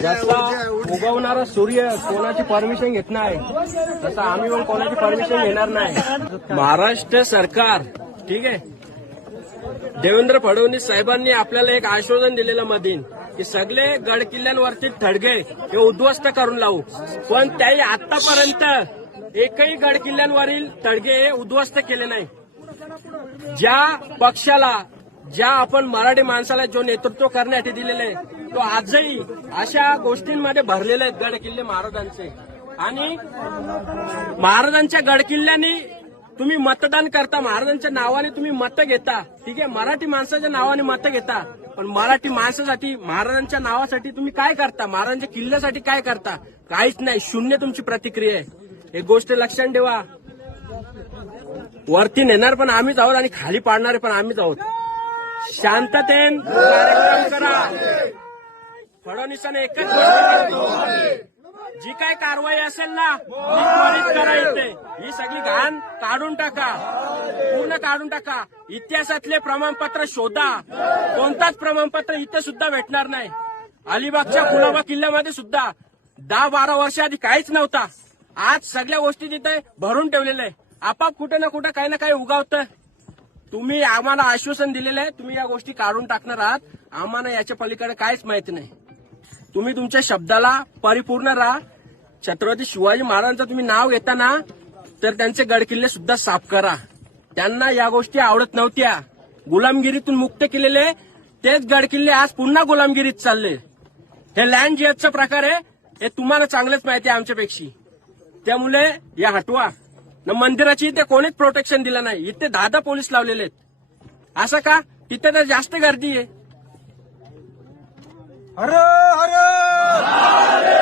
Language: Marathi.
जसा उगवणारा सूर्य कोणाची परमिशन घेत नाही तसं आम्ही पण कोणाची परमिशन घेणार नाही. महाराष्ट्र सरकार ठीक आहे? देवेंद्र फडणवीस साहेबांनी आपल्याला एक आश्वासन दिलेलं मधीन की सगळे गड किल्ल्यांवरती थडगे हे उद्ध्वस्त करून लावू. पण त्याही आतापर्यंत एकही गड किल्ल्यांवरील थडगे हे उद्ध्वस्त केले नाही. ज्या पक्षाला ज्या आपण मराठी माणसाला जो नेतृत्व करण्यासाठी दिलेले आहे, तो आजही अशा गोष्टींमध्ये भरलेले आहेत गड किल्ले महाराजांचे. आणि महाराजांच्या गडकिल्ल्यांनी तुम्ही मतदान करता महाराजांच्या नावाने तुम्ही मतं घेता. ठीक आहे मराठी माणसाच्या नावाने मतं घेता पण मराठी माणसासाठी महाराजांच्या नावासाठी तुम्ही काय करता? महाराजांच्या किल्ल्यासाठी काय करता? काहीच नाही शून्य तुमची प्रतिक्रिया आहे. एक गोष्ट लक्षात ठेवा. वरती नेणार पण आम्हीच आहोत आणि खाली पाडणारे पण आम्हीच आहोत. शांततेन कार्यक्रम करा. फडणवीसाने एकच जी काय कारवाई असेल ना ती त्वरित करा इथे. ही सगळी घाण काढून टाका. पूर्ण काढून टाका. इतिहासातले प्रमाणपत्र शोधा. कोणताच प्रमाणपत्र इथे सुद्धा भेटणार नाही. अलिबागच्या कुलाबा किल्ल्यामध्ये सुद्धा दहा बारा वर्ष आधी काहीच नव्हता. आज सगळ्या गोष्टी तिथे भरून ठेवलेल्या आहे. आपाप कुठे ना कुठे काही ना काही उगावतं तुम्ही आम्हाला आश्वासन दिलेलं आहे तुम्ही या गोष्टी काढून टाकणार आहात. आम्हाला याच्या पलीकडे काहीच माहिती नाही. तुम्ही तुमच्या शब्दाला परिपूर्ण राहा. छत्रपती शिवाजी महाराजांचं तुम्ही नाव घेताना तर त्यांचे गडकिल्ले सुद्धा साफ करा. त्यांना या गोष्टी आवडत नव्हत्या. गुलामगिरीतून मुक्त केलेले तेच गडकिल्ले आज पुन्हा गुलामगिरीत चालले. हे लँड जिहादचा प्रकार आहे हे तुम्हाला चांगलंच माहिती आहे आमच्यापेक्षा. त्यामुळे या हटवा. न मंदिराची इथे कोणीच प्रोटेक्शन दिलं नाही. इथे दहा दहा पोलीस लावलेले आहेत. असं का? तिथे तर जास्त गर्दी आहे. अरे अरे